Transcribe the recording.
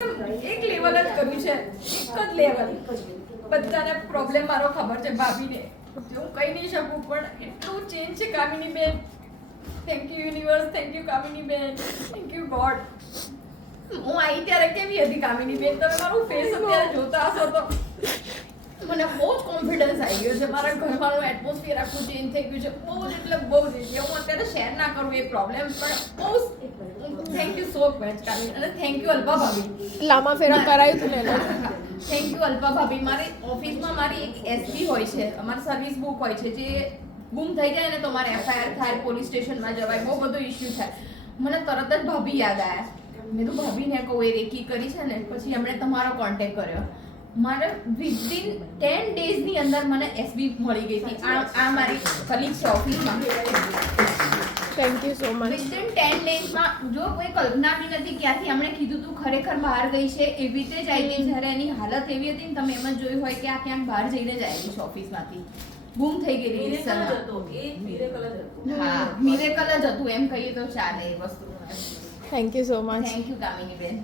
એક લેવલ જ કર્યું છે, એક જ લેવલ. બધાને પ્રોબ્લેમ મારો ખબર છે ભાભીને, હું કહી નહીં શકું પણ એટલું ચેન્જ છે કામિની બેન. Thank you universe, thank you Kamini બેન, થેન્ક યુ ગોડ. હું આવી ત્યારે કેવી હતી કામિની બેન, તમે મારું ફેસ અત્યારે જોતા હશો તો મને બહુ જ કોન્ફિડન્સ આવી ગયો છે. મારા ઘરવાળાનું એટમોસ્ફિયર આખું ચેન્જ થઈ ગયું છે, બહુ જ એટલે બહુ જ. હું અત્યારે શેર ના કરું એ પ્રોબ્લેમ, પણ બહુ thank you so much Kamini, અને થેન્ક યુ અલ્પા ભાભી. લાંબા ફેરા કરાયું તું ને. થેન્ક યુ અલ્પા ભાભી. મારી ઓફિસમાં મારી એક એસપી હોય છે, અમારી સર્વિસ બુક હોય છે, જે ગુમ થઈ જાય ને તો મારે એફઆઈઆર થાય, પોલીસ સ્ટેશનમાં જવાય, બહુ બધો ઇશ્યુ થાય. મને તરત જ ભાભી યાદ આવ્યા. મેં તો ભાભીને કહું એ રેકી કરી છે ને, પછી એમણે તમારો કોન્ટેક્ટ કર્યો. મારે વિધિન 10 ડેઝની અંદર મને એસબી મળી ગઈ હતી. આ મારી કલીગ છે ઓફિસમાં. Thank you so much. Within 10 ડેઝમાં જો કોઈ કલ્પના બી નથી ક્યાંથી એમણે કીધું તું ખરેખર બહાર ગઈ છે, એવી રીતે જ આવી ગઈ. જ્યારે એની હાલત એવી હતી ને, તમે એમ જ જોયું હોય કે આ ક્યાંક બહાર જઈને જ આવી છે ઓફિસમાંથી, ગુમ થઈ ગયેલી. હા, મિરેકલ જ હતું એમ કહીએ તો ચાલે એ વસ્તુ. Thank you so much. Thank you Kamini બેન.